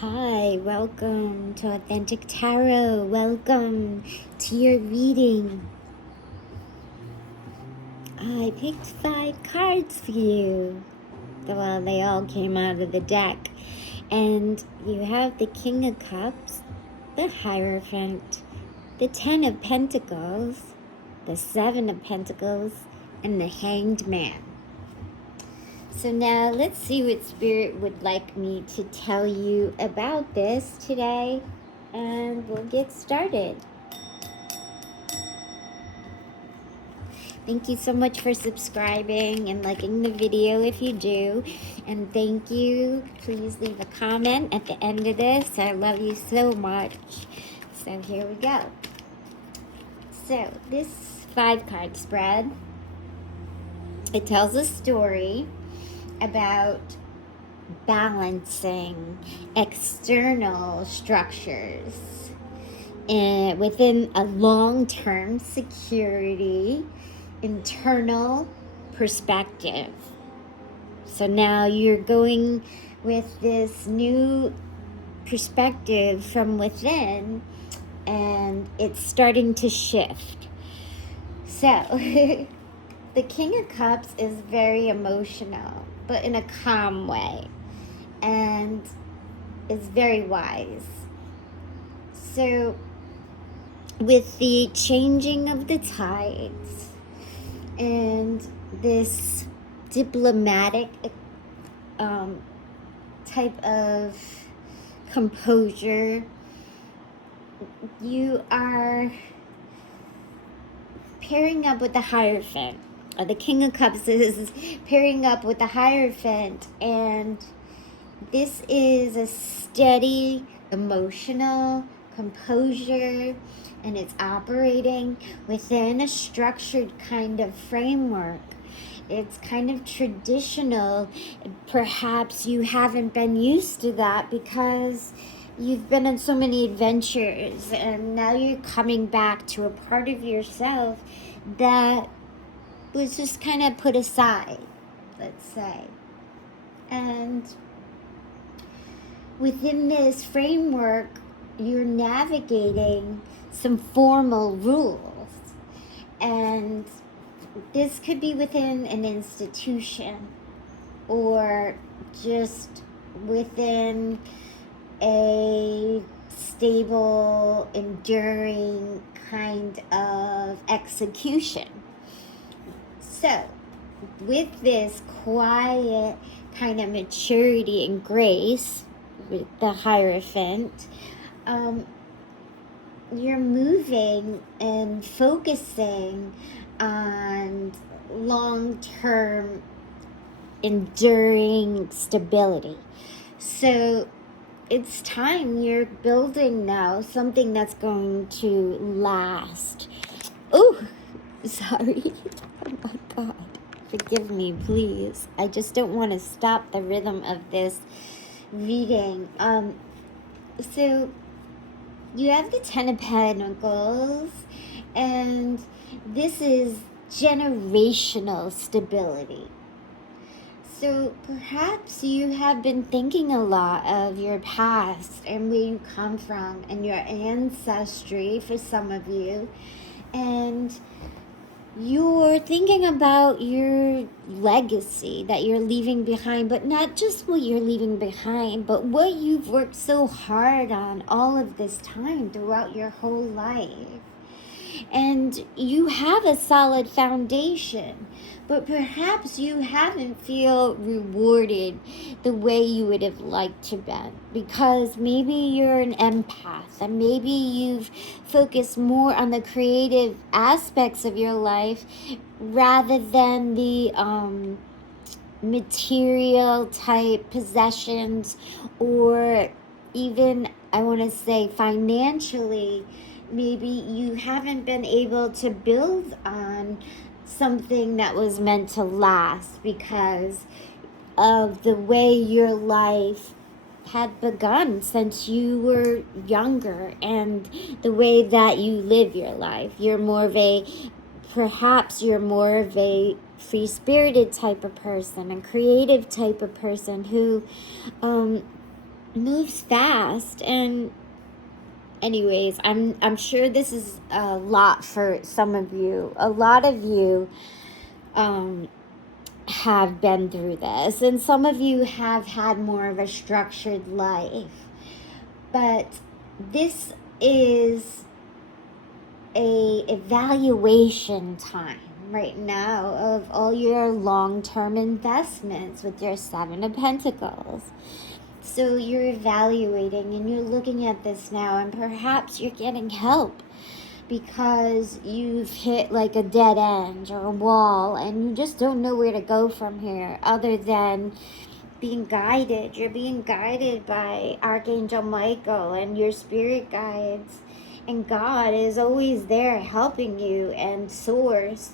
Hi, welcome to Authentic Tarot. Welcome to your reading. I picked 5 cards for you. Well, they all came out of the deck. And you have the King of Cups, the Hierophant, the 10 of Pentacles, the 7 of Pentacles, and the Hanged Man. So now let's see what Spirit would like me to tell you about this today, and we'll get started. Thank you so much for subscribing and liking the video if you do. And thank you. Please leave a comment at the end of this. I love you so much. So here we go. So this 5 card spread, it tells a story about balancing external structures within a long-term security internal perspective. So now you're going with this new perspective from within, and it's starting to shift. So the King of Cups is very emotional, but in a calm way, and is very wise. So with the changing of the tides and this diplomatic type of composure, you are pairing up with the Hierophant. The King of Cups is pairing up with the Hierophant, and this is a steady emotional composure, and it's operating within a structured kind of framework. It's kind of traditional. Perhaps you haven't been used to that because you've been on so many adventures, and now you're coming back to a part of yourself that was just kind of put aside, let's say. And within this framework, you're navigating some formal rules. And this could be within an institution or just within a stable, enduring kind of execution. So, with this quiet kind of maturity and grace with the Hierophant, you're moving and focusing on long-term, enduring stability. So it's time you're building now something that's going to last. Oh, sorry. Oh my God. Forgive me, please. I just don't want to stop the rhythm of this reading. So you have the 10 of Pentacles, and this is generational stability. So perhaps you have been thinking a lot of your past and where you come from and your ancestry for some of you, and you're thinking about your legacy that you're leaving behind, but not just what you're leaving behind, but what you've worked so hard on all of this time throughout your whole life. And you have a solid foundation, but perhaps you haven't feel rewarded the way you would have liked to be, because maybe you're an empath and maybe you've focused more on the creative aspects of your life rather than the material type possessions, or even, I want to say, financially. Maybe you haven't been able to build on something that was meant to last because of the way your life had begun since you were younger and the way that you live your life. Perhaps you're more of a free-spirited type of person, a creative type of person who moves fast. And anyways, I'm sure this is a lot for some of you. A lot of you have been through this, and some of you have had more of a structured life. But this is a evaluation time right now of all your long-term investments with your Seven of Pentacles. So you're evaluating and you're looking at this now, and perhaps you're getting help because you've hit like a dead end or a wall and you just don't know where to go from here other than being guided. You're being guided by Archangel Michael and your spirit guides, and God is always there helping you, and Source.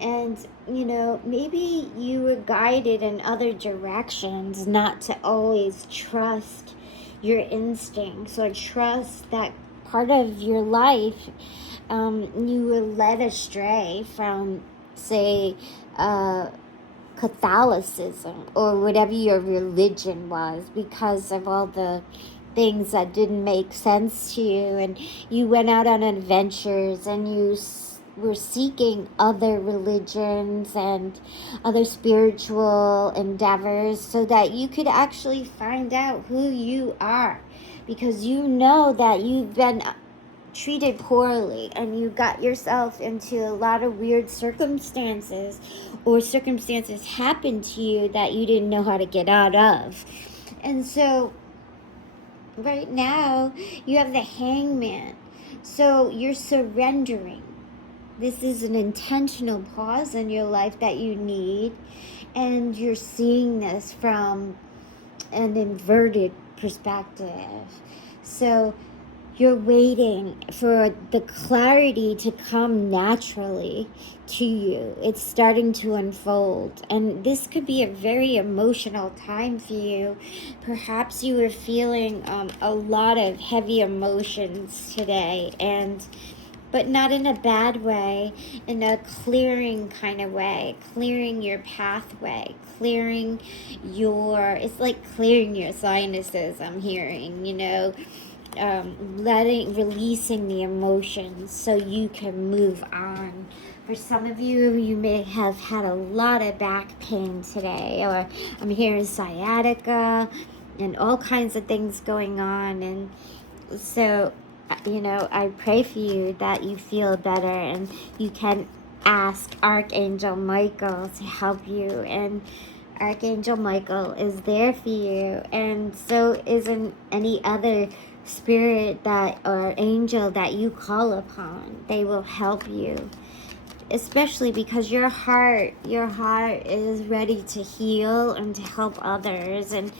And maybe you were guided in other directions not to always trust your instincts or trust that part of your life. You were led astray from, say, Catholicism or whatever your religion was, because of all the things that didn't make sense to you, and you went out on adventures and you were seeking other religions and other spiritual endeavors so that you could actually find out who you are, because you know that you've been treated poorly and you got yourself into a lot of weird circumstances, or circumstances happened to you that you didn't know how to get out of. And so right now you have the Hangman. So you're surrendering. This is an intentional pause in your life that you need, and you're seeing this from an inverted perspective. So you're waiting for the clarity to come naturally to you. It's starting to unfold. And this could be a very emotional time for you. Perhaps you were feeling a lot of heavy emotions today, but not in a bad way, in a clearing kind of way, clearing your pathway, it's like clearing your sinuses, I'm hearing, releasing the emotions so you can move on. For some of you, you may have had a lot of back pain today, or I'm hearing sciatica and all kinds of things going on. And so, I pray for you that you feel better, and you can ask Archangel Michael to help you. And Archangel Michael is there for you, and so isn't any other spirit or angel that you call upon. They will help you, especially because your heart is ready to heal and to help others, and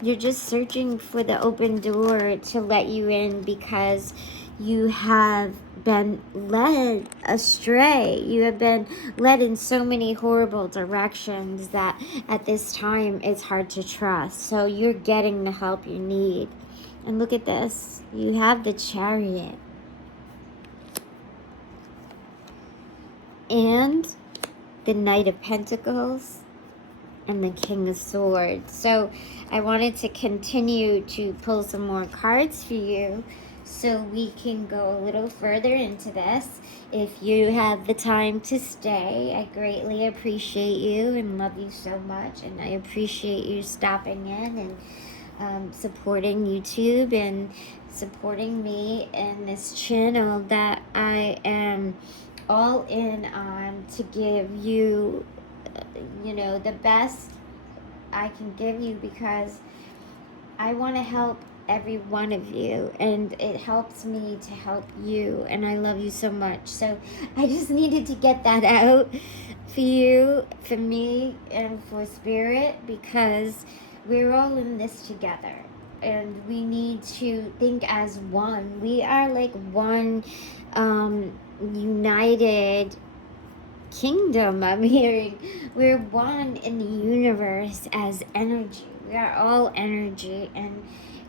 you're just searching for the open door to let you in, because you have been led astray. You have been led in so many horrible directions that at this time it's hard to trust. So you're getting the help you need. And look at this. You have the Chariot. And the Knight of Pentacles and the King of Swords. So I wanted to continue to pull some more cards for you so we can go a little further into this. If you have the time to stay, I greatly appreciate you and love you so much. And I appreciate you stopping in and supporting YouTube and supporting me in this channel that I am all in on to give you, the best I can give you, because I want to help every one of you, and it helps me to help you, and I love you so much. So I just needed to get that out for you, for me, and for Spirit, because we're all in this together, and we need to think as one. We are like one united kingdom, I'm hearing. We're one in the universe as energy. We are all energy, and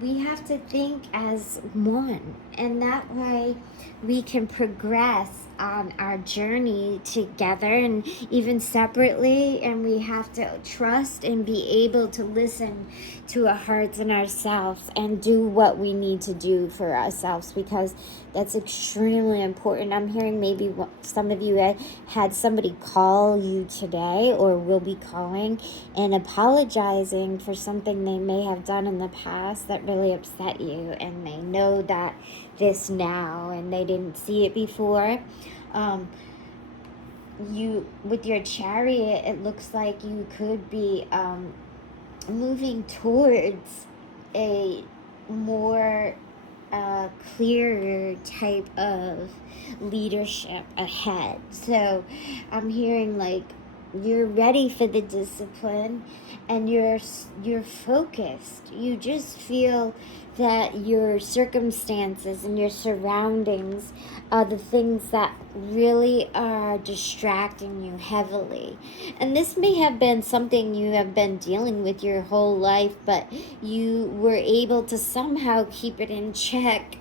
we have to think as one, and that way we can progress on our journey together and even separately, and we have to trust and be able to listen to our hearts and ourselves and do what we need to do for ourselves, because that's extremely important. I'm hearing maybe some of you had somebody call you today or will be calling and apologizing for something they may have done in the past that really upset you, and they know that this now and they didn't see it before. You, with your chariot, it looks like you could be moving towards a more clearer type of leadership ahead. So I'm hearing like you're ready for the discipline, and you're focused. You just feel that your circumstances and your surroundings are the things that really are distracting you heavily. And this may have been something you have been dealing with your whole life, but you were able to somehow keep it in check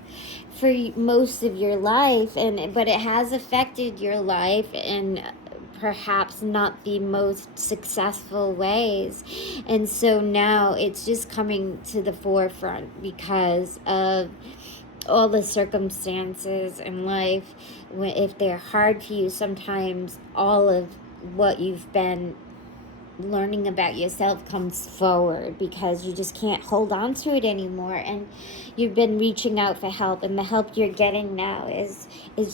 for most of your life, but it has affected your life in perhaps not the most successful ways. And so now it's just coming to the forefront because of all the circumstances in life. If they're hard for you, sometimes all of what you've been learning about yourself comes forward because you just can't hold on to it anymore, and you've been reaching out for help, and the help you're getting now is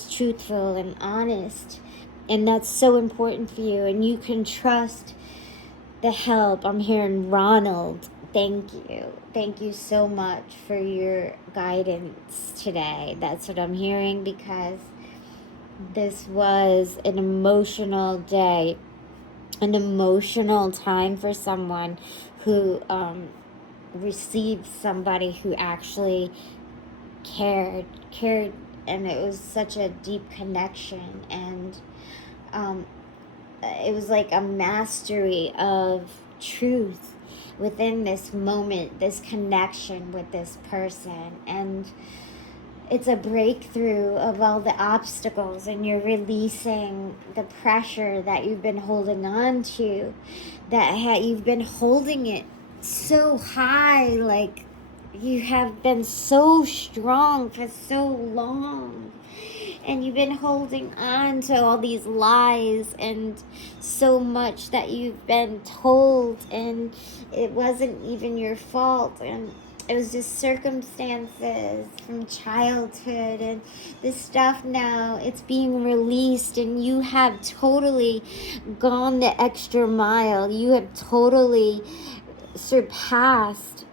truthful and honest, and that's so important for you, and you can trust the help. I'm hearing Ronald. Thank you so much for your guidance today. That's what I'm hearing, because this was an emotional day, an emotional time for someone who received somebody who actually cared, and it was such a deep connection, and it was like a mastery of truth within this moment, this connection with this person, and it's a breakthrough of all the obstacles, and you're releasing the pressure that you've been holding on to, you've been holding it so high, like you have been so strong for so long, and you've been holding on to all these lies and so much that you've been told, and it wasn't even your fault, and it was just circumstances from childhood, and this stuff now, it's being released, and you have totally gone the extra mile. You have totally surpassed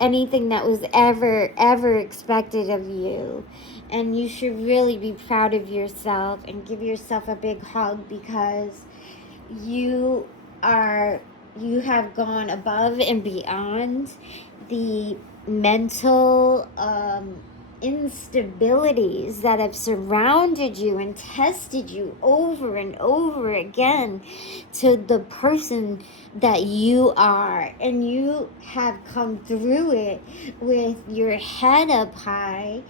anything that was ever expected of you. And you should really be proud of yourself and give yourself a big hug, because you have gone above and beyond the mental instabilities that have surrounded you and tested you over and over again to the person that you are, and you have come through it with your head up high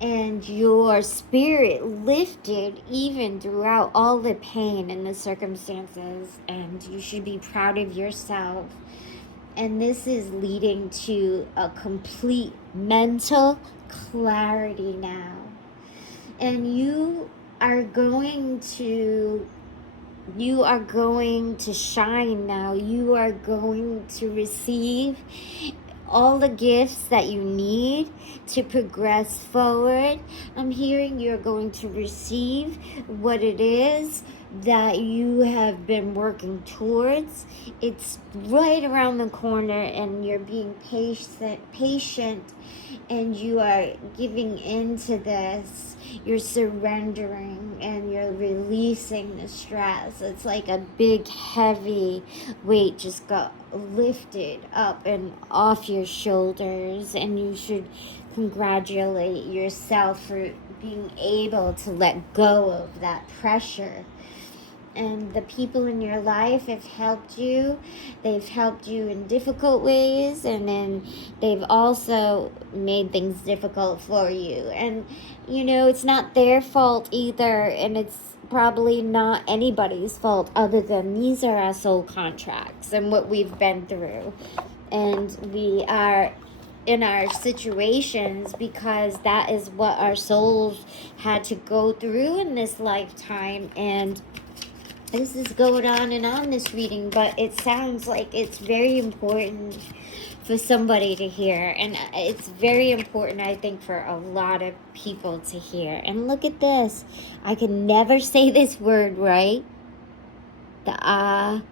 and your spirit lifted even throughout all the pain and the circumstances, and you should be proud of yourself. And this is leading to a complete mental clarity now. And you are going to shine now. You are going to receive all the gifts that you need to progress forward. I'm hearing you're going to receive what it is that you have been working towards. It's right around the corner, and you're being patient, and you are giving into this. You're surrendering, and you're releasing the stress. It's like a big heavy weight just got lifted up and off your shoulders, and you should congratulate yourself for being able to let go of that pressure. and the people in your life have helped you. They've helped you in difficult ways, and then they've also made things difficult for you. And it's not their fault either, and it's probably not anybody's fault other than these are our soul contracts and what we've been through. And we are in our situations because that is what our souls had to go through in this lifetime. And this is going on and on, this reading, but it sounds like it's very important for somebody to hear, and it's very important, I think, for a lot of people to hear. And look at this. I can never say this word right. The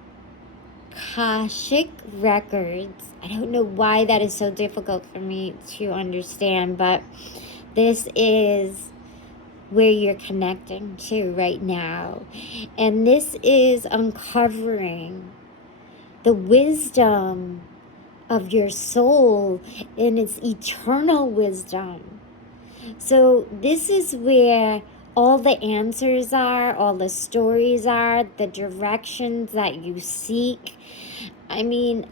Akashic Records. I don't know why that is so difficult for me to understand, but this is where you're connecting to right now. And this is uncovering the wisdom of your soul in its eternal wisdom. So this is where all the answers are, all the stories are, the directions that you seek. I mean,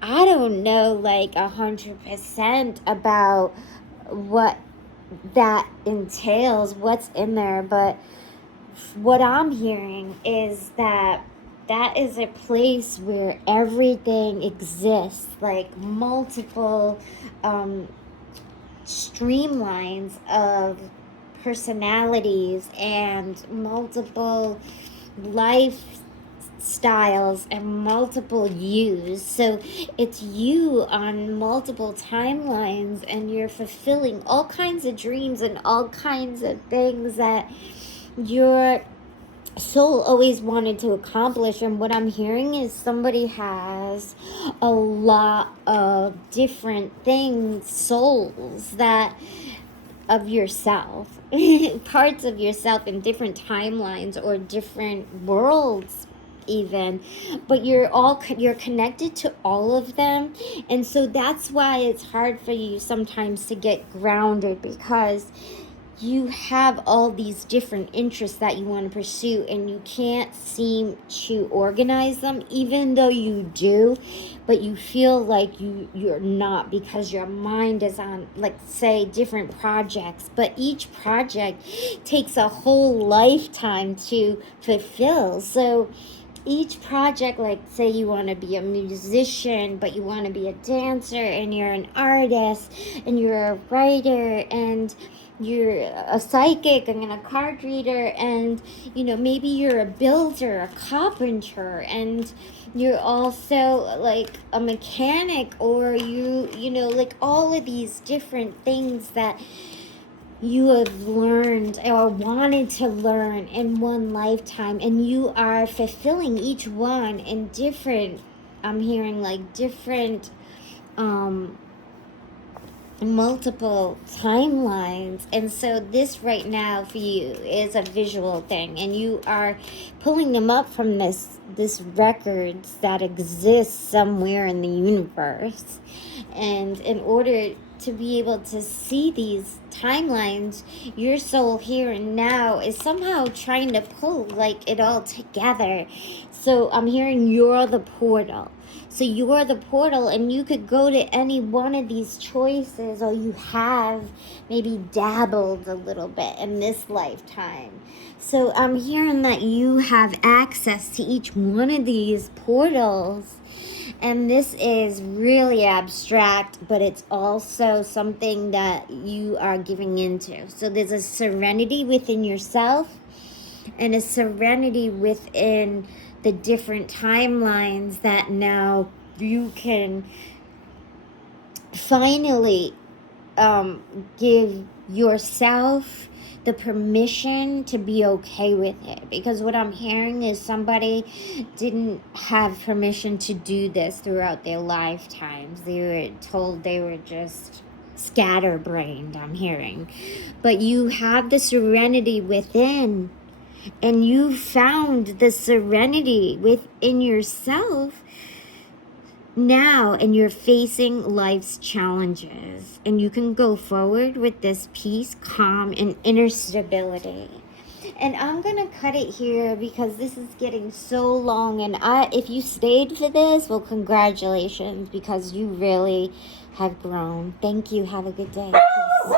I don't know like 100% about what that entails, what's in there, but what I'm hearing is that is a place where everything exists, like multiple streamlines of personalities and multiple lifestyles and multiple yous. So it's you on multiple timelines, and you're fulfilling all kinds of dreams and all kinds of things that your soul always wanted to accomplish. And what I'm hearing is somebody has a lot of different things, souls that of yourself, parts of yourself in different timelines or different worlds even, but you're connected to all of them. And so that's why it's hard for you sometimes to get grounded, because you have all these different interests that you want to pursue, and you can't seem to organize them, even though you do, but you feel like you're not, because your mind is on, like, say, different projects, but each project takes a whole lifetime to fulfill. So each project, like, say you want to be a musician, but you want to be a dancer, and you're an artist, and you're a writer, and you're a psychic and a card reader, and maybe you're a builder, a carpenter, and you're also like a mechanic, or like all of these different things that you have learned or wanted to learn in one lifetime, and you are fulfilling each one in different, I'm hearing like different multiple timelines. And so this right now for you is a visual thing, and you are pulling them up from this records that exists somewhere in the universe. And in order to be able to see these timelines, your soul here and now is somehow trying to pull like it all together. So I'm hearing you're the portal. So you are the portal, and you could go to any one of these choices, or you have maybe dabbled a little bit in this lifetime. So I'm hearing that you have access to each one of these portals. And this is really abstract, but it's also something that you are giving into. So there's a serenity within yourself, and a serenity within the different timelines that now you can finally give yourself the permission to be okay with it. Because what I'm hearing is somebody didn't have permission to do this throughout their lifetimes. They were told they were just scatterbrained, I'm hearing. But you have the serenity within, and you found the serenity within yourself now, and you're facing life's challenges, and you can go forward with this peace, calm, and inner stability. And I'm gonna cut it here because this is getting so long. And if you stayed for this, well, congratulations, because you really have grown. Thank you. Have a good day. Peace.